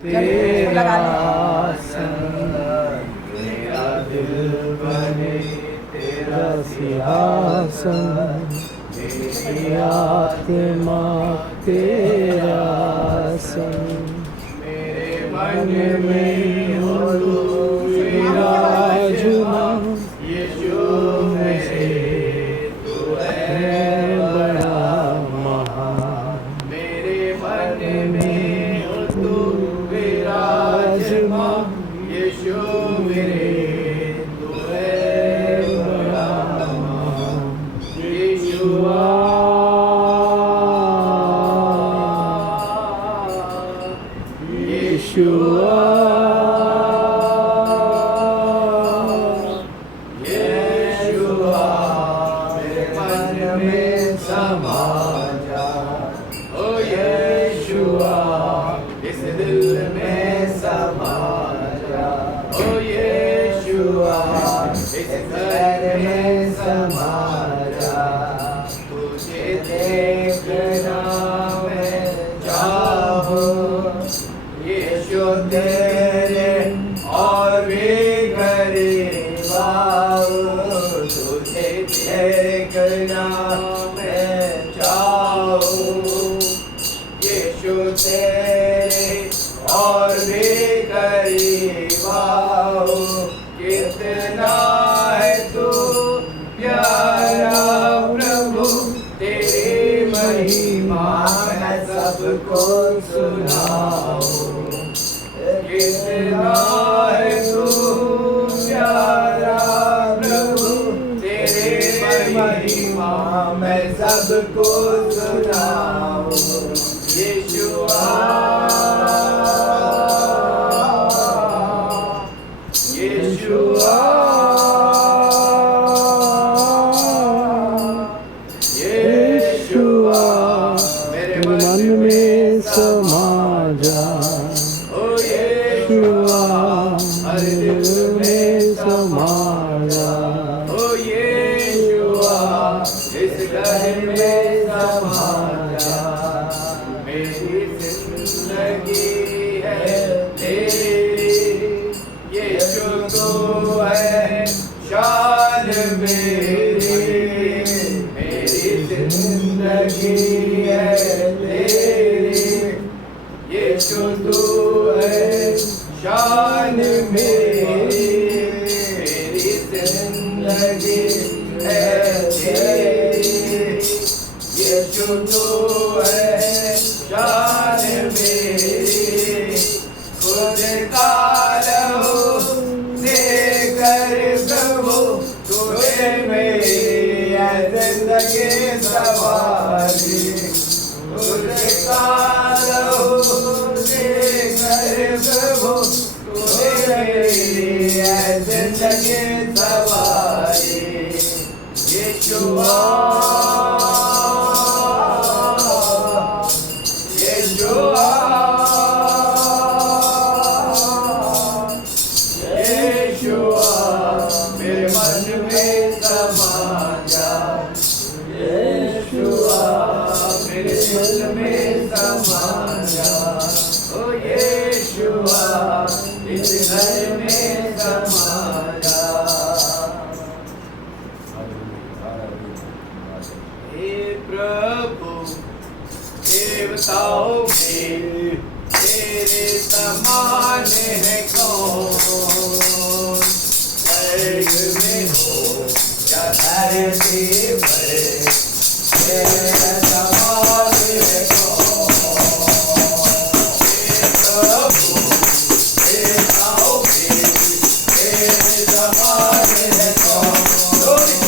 तेरा संग मेरा दिल बने, तेरा सिंहासन मेरी आत्मा तेरा संग, मेरे मन में हो तू विराजमान, यीशु मेरे तू है बड़ा महान, मेरे मन में हो तू विराजमान, यीशु मेरे तू है बड़ा महान, यीशुआ यीशुआ यीशुआ मेरे मन में समा जा, ओ यीशुआ इस दिल में समा जा, ओ यीशुआ इस घर में समा जा, तुझे देखना मैं चाहूं, यीशु तेरे और भी करीब आऊं, तुझे देखना मैं चाहूं, यीशु तेरे और भी करीब आऊं, कितना है तू प्यारा प्रभु, तेरी महिमा मैं सबको सुनाऊं, कितना है तू प्यारा प्रभु, तेरी महिमा मैं सबको सुनाऊं, यीशुआ यीशुआ यीशुआ मेरे मन में समा जा, ओ यीशुआ हर दिल में समा जा, ओ यीशुआ इस घर में समा जा, मेरी जिंदगी है तेरी, यीशु तू है शान मेरी, मेरी जिंदगी है तेरी, यीशु तू है शान मेरी, मेरी जिंदगी है तेरी, यीशु तू है शान मेरी, खुद का लहू देकर प्रभु तुझे मेरी जिंदगी सवारी, खुद का लहू देकर प्रभु तुझे मेरी जिंदगी सवारी, यीशुआ यीशुआ यीशुआ मेरे मन में समा जा, यीशुआ मेरे दिल में समा जा, ओ यीशुआ इस घर में समा जा, हे प्रभु देवताओं में तेरे समान है कौन, स्वर्ग में हो या धरती पर तेरे समान है कौन, हे प्रभु देवताओं में तेरे समान है कौन, स्वर्ग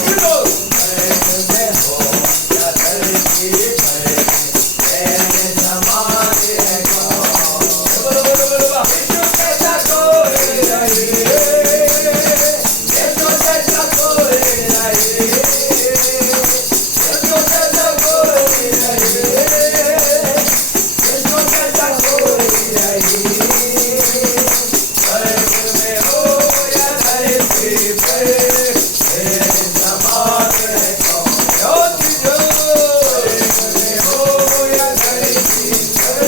में हो या धरती पर तेरे समान है कौन, यीशु कैसा कोई नहीं, यीशु कैसा कोई नहीं, यीशु कैसा कोई नहीं, यीशु कैसा कोई नहीं, स्वर्ग में हो या धरती पर तेरे समान है कौन, स्वर्ग में हो या धरती पर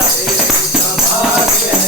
तेरे समान है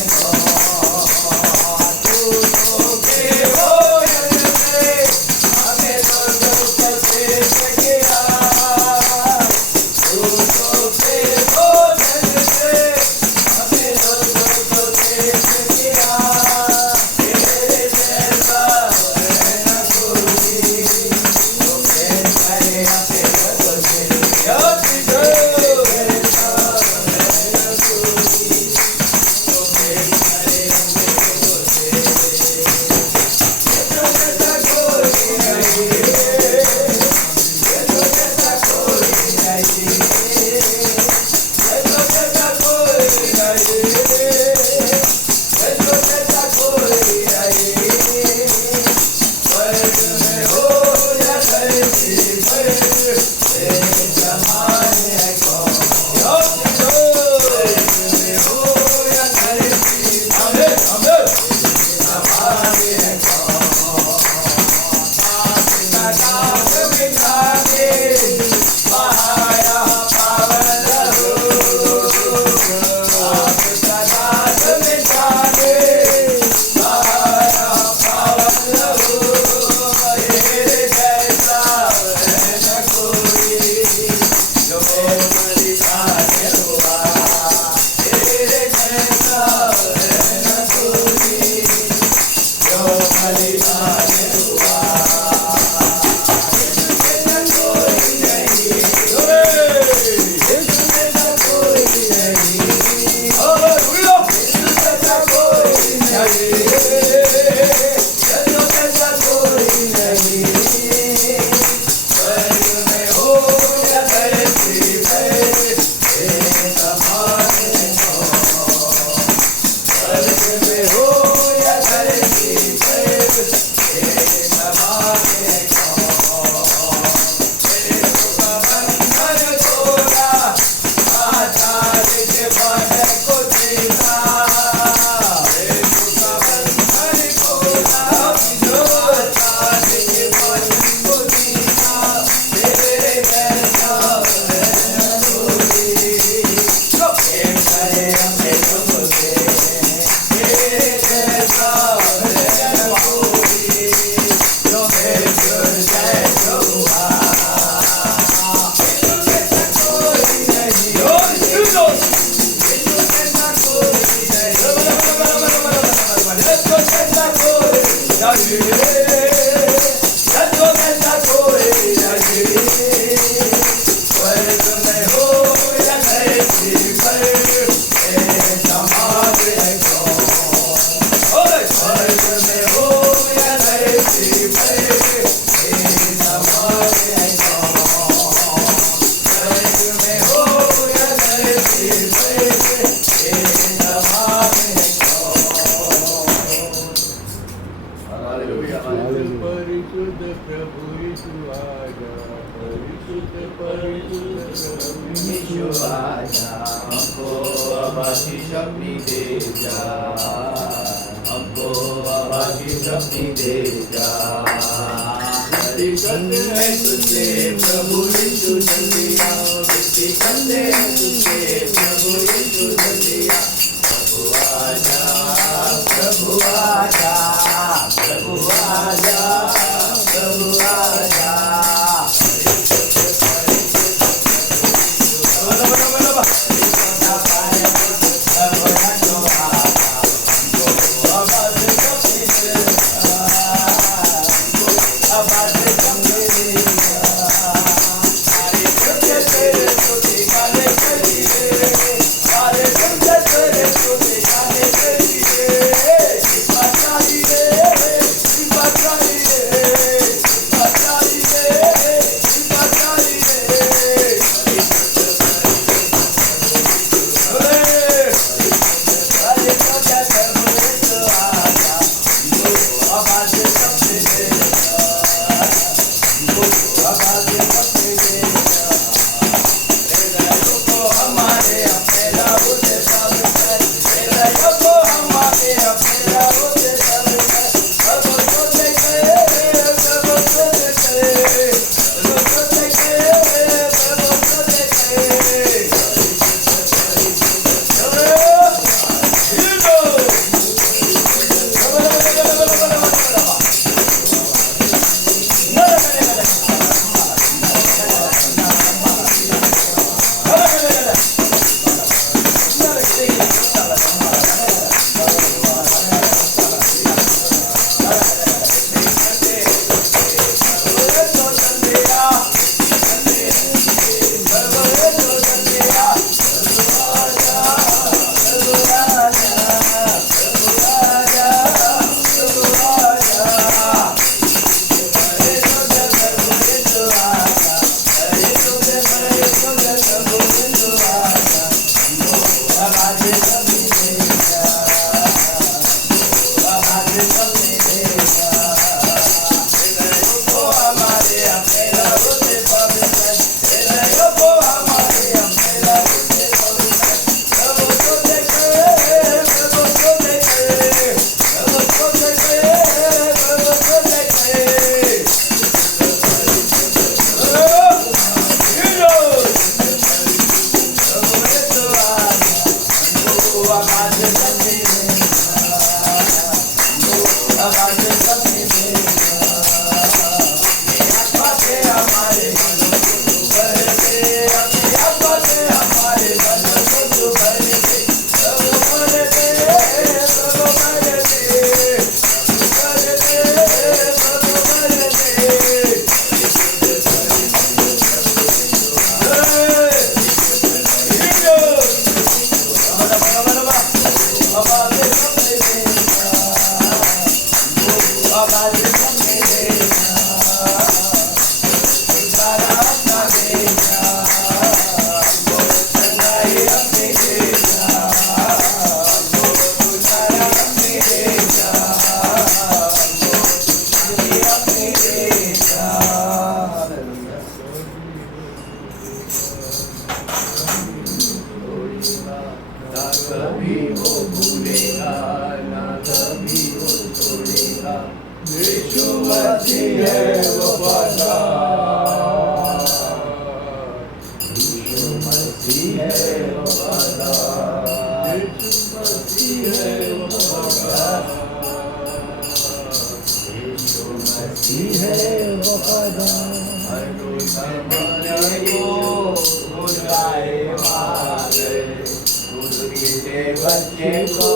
बच्चे को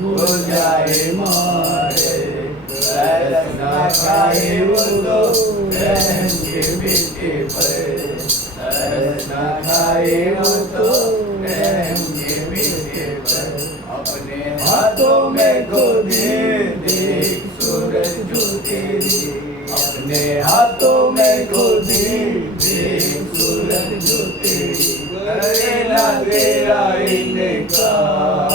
हो जाए मारे रसना खाए वो तो रहेंगे मीठे पर, रसना खाए वो तो रहेंगे मीठे पर। अपने हाथों में गोदी देख सूरज जो तेरी, अपने हाथों में गोदी देख सूरज जो तेरी, करेला तेरा इनकार,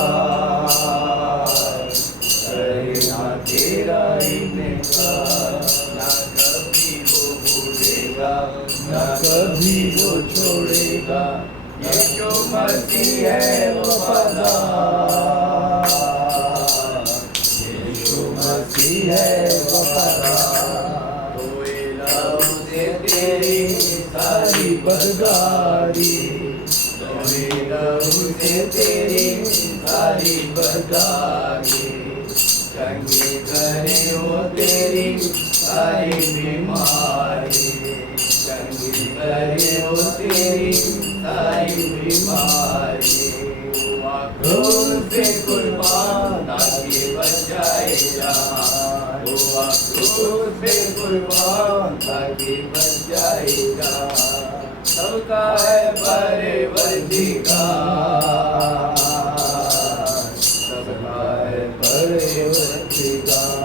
करेला तेरा इनकार। ना कभी वो भूलेगा, ना कभी वो छोड़ेगा, ये जो मसीह है वफादार, ये जो मसीह है वफादार। रोएगा उसे तेरी सारी बदगारी, रोएगा उसे तेरी सारी बदगारी, चंगी करे वो तेरी सारी बीमारी, चंगी करे वो तेरी सारी बीमारी। हुआ क्रोध से कुर्बान ताकि बचाए जहां, हुआ क्रोध से कुर्बान ताकि बचाए जहां। सबका है परवरदिगार, सबका है परवरदिगार।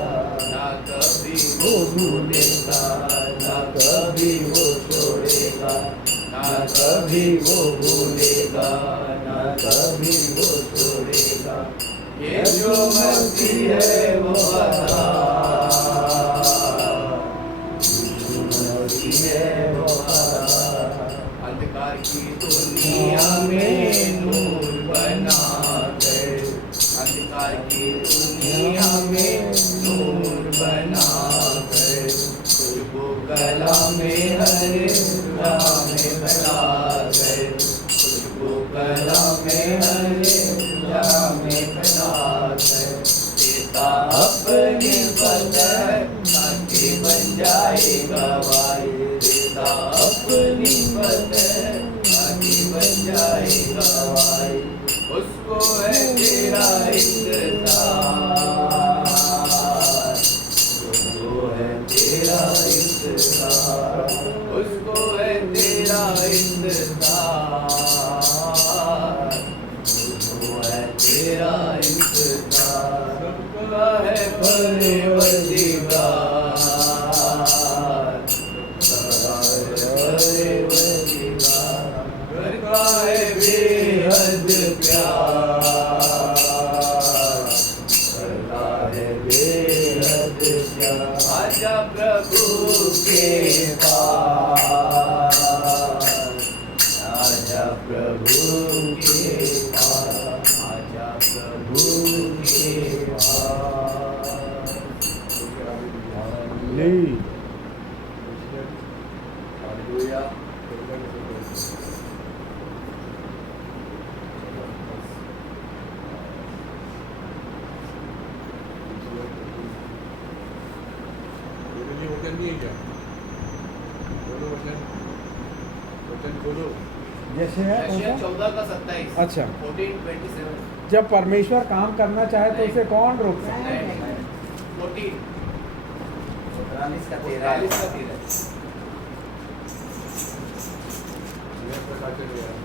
ना कभी वो भूलेगा, ना कभी वो छोड़ेगा, ना कभी वो भूलेगा, ना कभी वो छोड़ेगा, ये जो मसीह है वो वफादार, जो मसीह है वो वफादार। अंधकार की दुनिया में नूर बना कर, अंधकार की दुनिया में नूर बना कर, खुशबू गला में हरे राह में फैला कर, खुशबू गला में हरे राह में फैला कर। देता अपनी बदन ताकि बन जाए गवाही, देता अपनी बदन ताकि बन जाए गवाही। उसको है तेरा इंतजार, उसको है तेरा इंतजार, उसको है तेरा इंतजार, उसको है तेरा इंतजार। सबका है परवरदिगार, सबका है परवरदिगार, करता है बेहद प्यार, करता है बेहद प्यार। आजा प्रभु के पास, आजा प्रभु के पास, आजा प्रभु के पास। हालेलुया। नहीं है क्या? बोलो वचन, वचन बोलो। जैसे है यशायाह 14:27। अच्छा। 14:27। जब परमेश्वर काम करना चाहे तो उसे कौन रोक सकता है? 14 43 का 13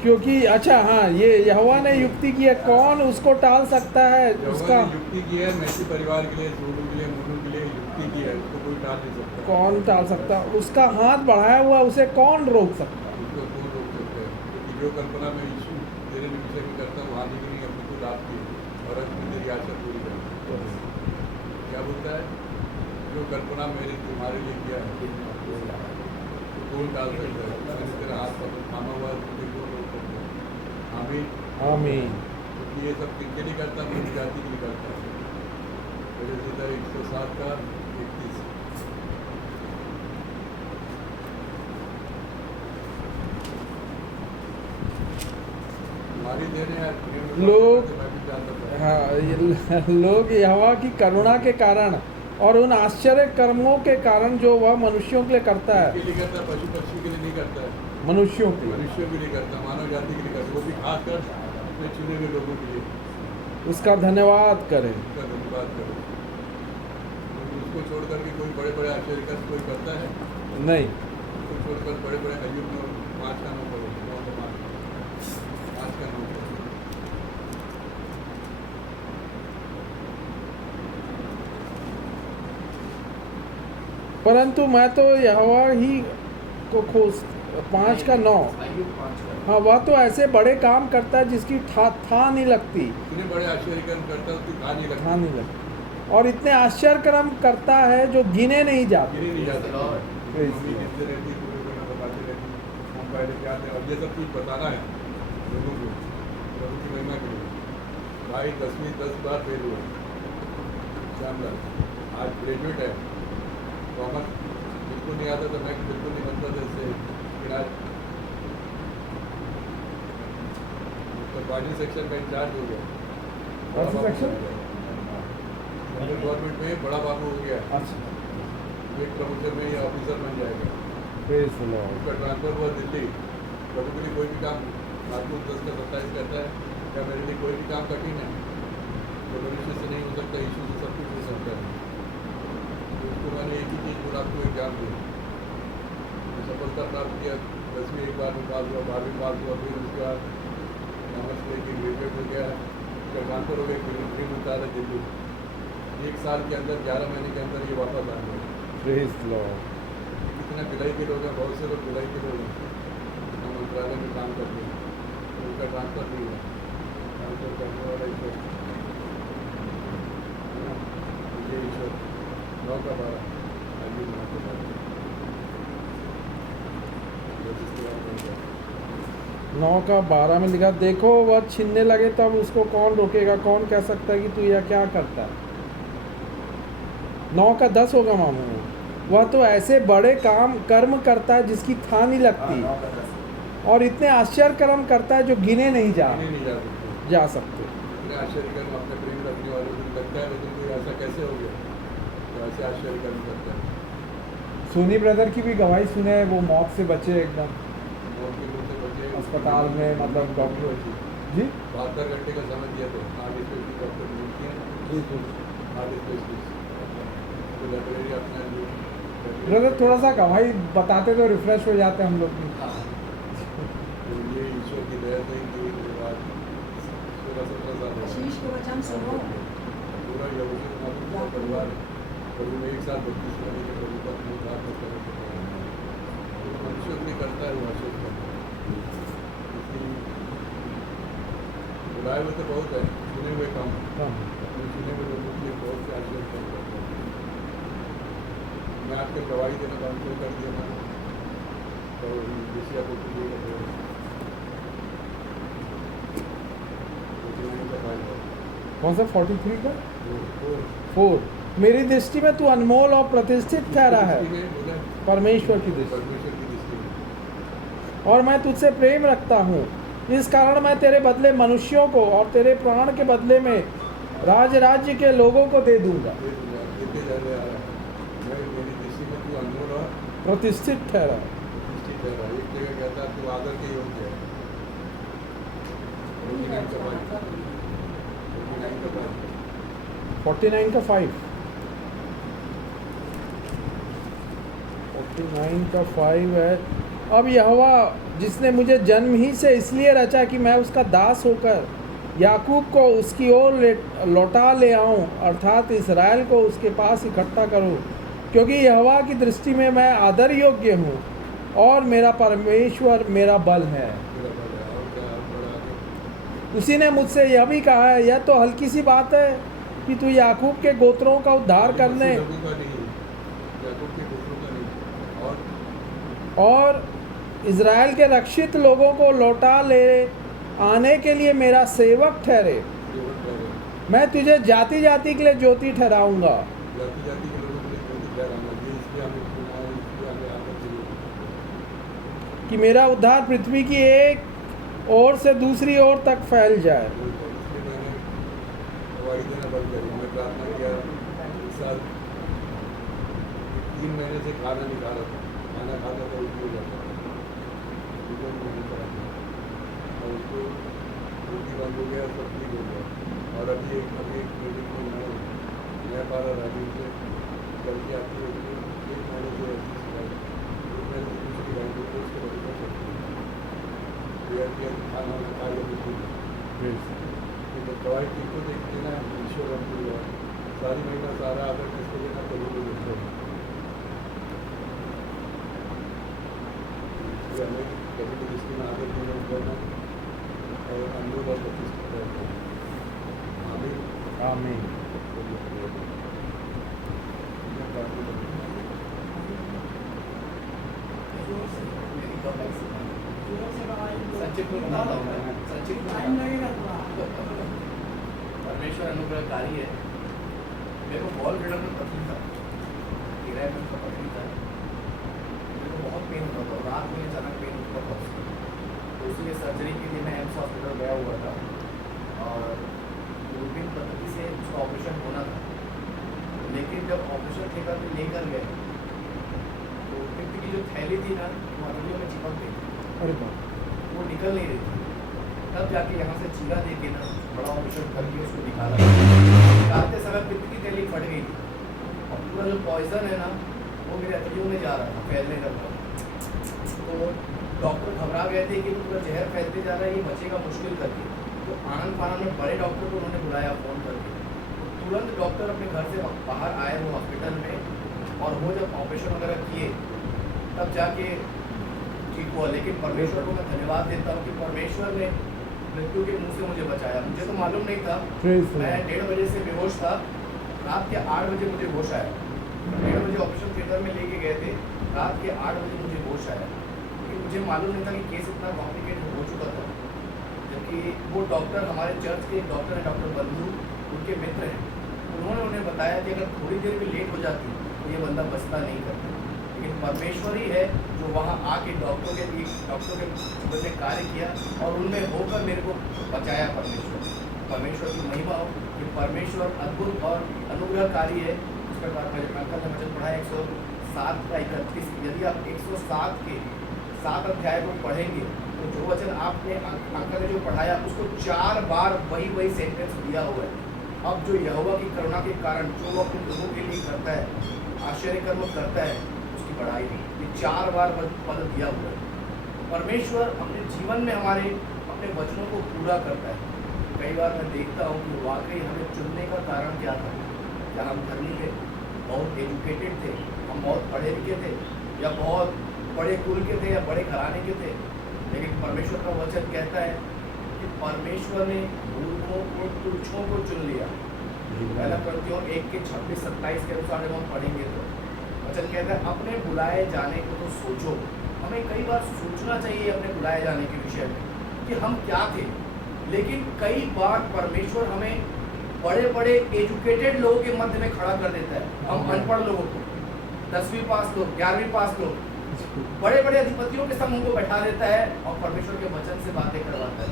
क्योंकि अच्छा हाँ, ये यहोवा ने युक्ति की है, कौन उसको टाल सकता है? उसका युक्ति की है, मैसी परिवार के लिए, सूडू के लिए, मुनू के लिए युक्ति की है, उसको कोई टाल नहीं सकता। कौन टाल सकता? उसका हाथ बढ़ाया हुआ उसे कौन रोक सकता? उसको कौन रोक सकते हैं? क्योंकि जो कल्पना में यीशु तेरे विषय में करता वहाँ की नहीं अपनी को लाभ की और अपनी तेरी आशा पूरी कर। क्या बोलता है? जो कल्पना मैंने तुम्हारे लिए किया है कौन टाल सकता है? मैंने तेरा हाथ पकड़ थामा हुआ है, तुझे कौन रोक सकता है? आमीन आमीन। क्योंकि ये सब किनके लिए करता है? मेरी जाति के लिए करता है। मेरे सीधा 107 का 31। हमारी देने हैं लोग मैं भी जानता था। हाँ, लोग यहोवा की करुणा के कारण और उन आश्चर्य कर्मों के कारण जो वह मनुष्यों के लिए करता है, किसके लिए करता है? पशु पक्षी के लिए नहीं करता है, मनुष्यों के लिए, मनुष्यों के लिए करता है, मानव जाति के लिए करता है, वो भी खासकर अपने चुने हुए लोगों के लिए। उसका धन्यवाद करें। उसका धन्यवाद करो। उसको छोड़ करके कोई बड़े बड़े आश्चर्य कर्म कोई करता है? नहीं। उसको छोड़कर बड़े बड़े अयुब में 5 का 9 करो, 9 का 5 का 9 करो। परंतु मैं तो यहोवा ही को खोज 5 का 9। अय्यूब 5 का। हाँ, वह तो ऐसे बड़े काम करता है जिसकी था नहीं लगती। इतने बड़े आश्चर्य कर्म करता है उसकी कहानी लगती था नहीं लगती। और इतने आश्चर्य कर्म करता है जो गिने नहीं जाते। गिनी नहीं जाती। Praise mummy the Lord। गिनते रहती है, पूरे पूरे बताती रहती है, हम पहले क्या थे, और ये सब चीज़ बताना है लोगों को प्रभु की महिमा के लिए। भाई 10वीं 10 बार फेल हुआ श्यामलाल, आज ग्रेजुएट है। कॉमर्स बिल्कुल नहीं आता था, मैं बिल्कुल नहीं बनता था इससे, लेकिन आज तो पार्टी सेक्शन का इंचार्ज हो गया। कौन सा सेक्शन? सेंट्रल गवर्नमेंट में बड़ा बाबू हो गया, अच्छा। एक प्रमोशन में या ऑफिसर बन जाएगा। Praise the Lord। उसका ट्रांसफर हुआ दिल्ली। प्रभु के लिए कोई भी काम मार्कुस 10 का 27 कहता है, क्या मेरे लिए कोई भी काम कठिन है? तो मनुष्य से नहीं हो सकता, यीशु से सब कुछ हो सकता है। तो उसको मैंने एक ही चीज़ बोला, आपको एग्जाम दो। सफलता प्राप्त किया, 10वीं एक बार में पास हुआ, 12वीं पास हुआ, फिर उसके बाद कॉमर्स लेके ग्रेजुएट हो गया। उसका ट्रांसफर हो गया, मिलिट्री में उतारा दिल्ली। 1 साल के अंदर 11 महीने के अंदर ये वापस आ गया। Praise the Lord। कितने भिलाई के लोग हैं, बहुत से लोग भिलाई के लोग हैं, हम मंत्रालय में काम करते हैं, तो उनका ट्रांसफर नहीं हुआ। ट्रांसफर करने वाला ईश्वर, ये ईश्वर 9 का 12 आइए 9 का 12 9 का 12 में लिखा, देखो वह छीनने लगे तब उसको कौन रोकेगा? कौन कह सकता है कि तू यह क्या करता है? 9 का 10 होगा मामू। वह तो ऐसे बड़े कर्म करता है जिसकी था नहीं हाँ, लगती, 9 का 10। और इतने आश्चर्य कर्म करता है जो गिने नहीं नहीं जा सकते। जा सकते। इतने आश्चर्य कर्म अपने प्रेम रखने वालों को लगता है, लेकिन कोई ऐसा कैसे हो गया तो ऐसे आश्चर्य कर्म करता है। सोनी ब्रदर की भी गवाही सुने, वो मौत से बचे एकदम, मौत के मुंह से बचे, अस्पताल में, मतलब डॉक्टर जी 72 घंटे का समय दिया था। हार्ट स्पेशलिस्ट डॉक्टर मिलती है, हार्ट स्पेशलिस्ट तो लाइब्रेरी अपना जो ब्रदर थोड़ा सा गवाही बताते तो रिफ्रेश हो जाते हम लोग भी। तो ये ईश्वर की दया से कि आज 16-17 साल हो आशीष के वचन सुनो। पूरा यहूदी समाज का परिवार है। प्रभु ने एक साथ 32 महीने के प्रभु का अपने हाथ में कर मनुष्य भी करता है, वो आशीष करता है। इसलिए बुलाए हुए तो बहुत है, चुने हुए कम है। हाँ। अपने चुने हुए लोगों के लिए बहुत से आशीष करता है। मैं आपके गवाही देना बंद क्यों कर दिया मैंने, तो दूसरी आपको कौन सा 43 का 4? मेरी दृष्टि में तू अनमोल और प्रतिष्ठित ठहरा है परमेश्वर की दृष्टि में, और मैं तुझसे प्रेम रखता हूँ। इस कारण मैं तेरे बदले मनुष्यों को और तेरे प्राण के बदले में राज्य के लोगों को दे दूंगा। प्रतिष्ठित ठहरा है। एक जगह कहता है तू आदर के योग्य है। 49 का 5 49 का 5 है। अब यहोवा जिसने मुझे जन्म ही से इसलिए रचा कि मैं उसका दास होकर याकूब को उसकी ओर लौटा ले आऊं, अर्थात इस्राएल को उसके पास इकट्ठा करूं, क्योंकि यहोवा की दृष्टि में मैं आदर योग्य हूं और मेरा परमेश्वर मेरा बल है। उसी ने मुझसे यह भी कहा है, यह तो हल्की सी बात है कि तू याकूब के गोत्रों का उद्धार करने और इज़राइल के रक्षित लोगों को लौटा ले आने के लिए मेरा सेवक ठहरे। मैं तुझे जाति जाति के लिए ज्योति ठहराऊंगा। कि मेरा उद्धार पृथ्वी की एक ओर से दूसरी ओर तक फैल जाए। प्रार्थना किया, इस साल 3 महीने से खाना नहीं खा रहा था, खाना खाता था उल्टी हो जाता था, और उसको उल्टी बंद हो गया, सब ठीक हो गया। और अभी एक मीटिंग में मैं पा रहा राजीव से गलती आपकी होगी, एक महीने से ऐसी शिकायत, एक महीने से दूसरी शिकायत होगी, उसके बाद कर सकते हैं। खाना खाइए बिल्कुल, तो दवाई ठीक को देखते ना, ईश्वर हमको हुआ सारी महीना सारा अगर किसको देना तो वो देखते हैं। हमें कभी भी जिसकी में आगे नहीं करना और अनुभव और प्रतिष्ठा करते हैं। आमीन। आमीन। संक्षिप्त में बताता हूँ मैं, संक्षिप्त में परमेश्वर अनुग्रहकारी है। मेरे को बॉल रिडर में तकलीफ था, किराए में उसका तकलीफ था, मेरे को बहुत पेन होता था, रात में अचानक पेन होता था उसको, तो इसलिए सर्जरी के लिए मैं एम्स हॉस्पिटल गया हुआ था और दूरबीन पद्धति से उसका ऑपरेशन होना था। लेकिन जब ऑपरेशन थिएटर में लेकर गए तो पित्त की जो थैली थी ना वो हड्डियों में चिपक गई, अरे बाप, वो निकल नहीं रही थी। तब जाके यहाँ से चीरा दे के ना बड़ा ऑपरेशन करके उसको निकालते समय पित्त की थैली फट गई थी और पूरा जो पॉइजन है ना वो मेरे हड्डियों में जा रहा था, फैलने लगा। तो डॉक्टर घबरा गए थे कि पूरा जहर फैलते जा रहा है, ये बचेगा मुश्किल करके। तो आनंद फानंद में बड़े डॉक्टर को उन्होंने बुलाया फ़ोन करके, तो तुरंत डॉक्टर अपने घर से बाहर आए वो हॉस्पिटल में, और वो जब ऑपरेशन वगैरह किए तब जाके ठीक हुआ। लेकिन परमेश्वर को मैं धन्यवाद देता हूँ कि परमेश्वर ने मृत्यु के मुंह से मुझे बचाया। मुझे तो मालूम नहीं था, मैं 1:30 बजे से बेहोश था, रात के 8 बजे मुझे होश आया। 1:30 बजे ऑपरेशन थिएटर में लेके गए थे, रात के 8 बजे मुझे होश आया, क्योंकि मुझे मालूम नहीं था कि केस इतना कॉम्प्लिकेटेड हो चुका था। जबकि वो डॉक्टर हमारे चर्च के एक डॉक्टर हैं, डॉक्टर बंधु, उनके मित्र हैं, उन्होंने उन्हें बताया कि अगर थोड़ी देर भी लेट हो जाती तो ये बंदा बचता नहीं करता। लेकिन परमेश्वर ही है जो वहाँ आके डॉक्टरों के जीवन में कार्य किया और उनमें होकर मेरे को बचाया। परमेश्वर की महिमा हो कि परमेश्वर अद्भुत और अनुग्रहकारी है। इस प्रकार अंकल ने वचन पढ़ा 107 का 31। यदि आप 107 के 7 अध्याय को पढ़ेंगे तो जो वचन आपने अंकल ने जो पढ़ाया उसको 4 बार वही सेंटेंस दिया हुआ है। अब जो यहोवा की करुणा के कारण जो वो अपने लोगों के लिए करता है, आश्चर्य कर्म करता है, उसकी बढ़ाई ये 4 बार पद दिया हुआ है। परमेश्वर अपने जीवन में हमारे अपने वचनों को पूरा करता है। कई बार मैं देखता हूँ कि वाकई हमें चुनने का कारण क्या था। क्या हम धर्मी थे, बहुत एजुकेटेड थे, हम बहुत पढ़े लिखे थे, या बहुत बड़े कुल के थे या बड़े घराने के थे। लेकिन परमेश्वर का वचन कहता है कि परमेश्वर ने मूर्खों को तुच्छों को चुन लिया। पहला कुरिन्थियों 1:26-27 के अनुसार जब हम पढ़ेंगे तो वचन कहता है अपने बुलाए जाने को तो सोचो। हमें कई बार सोचना चाहिए अपने बुलाए जाने के विषय में कि हम क्या थे। लेकिन कई बार परमेश्वर हमें बड़े बड़े एजुकेटेड लोगों के मध्य में खड़ा कर देता है। हम अनपढ़ लोगों को, 10वीं पास लोग, 11वीं पास लोग, बड़े बड़े अधिपतियों के संग उनको बैठा देता है और परमेश्वर के वचन से बातें करवाता है।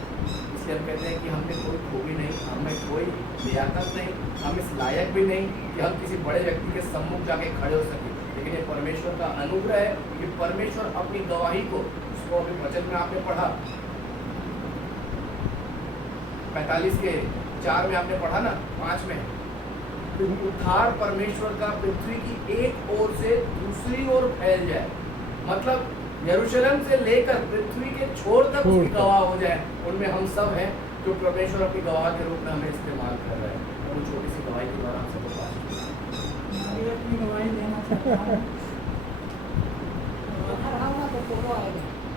इसलिए हम कहते हैं कि हमने कोई खूबी नहीं, हमें कोई लियाकत नहीं, हम इस लायक भी नहीं कि हम किसी बड़े व्यक्ति के सम्मुख जाके खड़े हो सके। लेकिन ये परमेश्वर का अनुग्रह है कि परमेश्वर अपनी गवाही को, उसको अभी वचन में आपने पढ़ा 45:4 में आपने पढ़ा ना, 5 में, उद्धार परमेश्वर का पृथ्वी की एक ओर से दूसरी ओर फैल जाए। मतलब यरूशलेम से लेकर पृथ्वी के छोर तक उसकी गवाह हो जाए। उनमें हम सब हैं जो परमेश्वर अपनी गवाह के रूप में हमें इस्तेमाल कर रहे हैं। और वो छोटी सी गवाही के द्वारा हम सबको पास अपनी गवाही देना चाहता हूँ।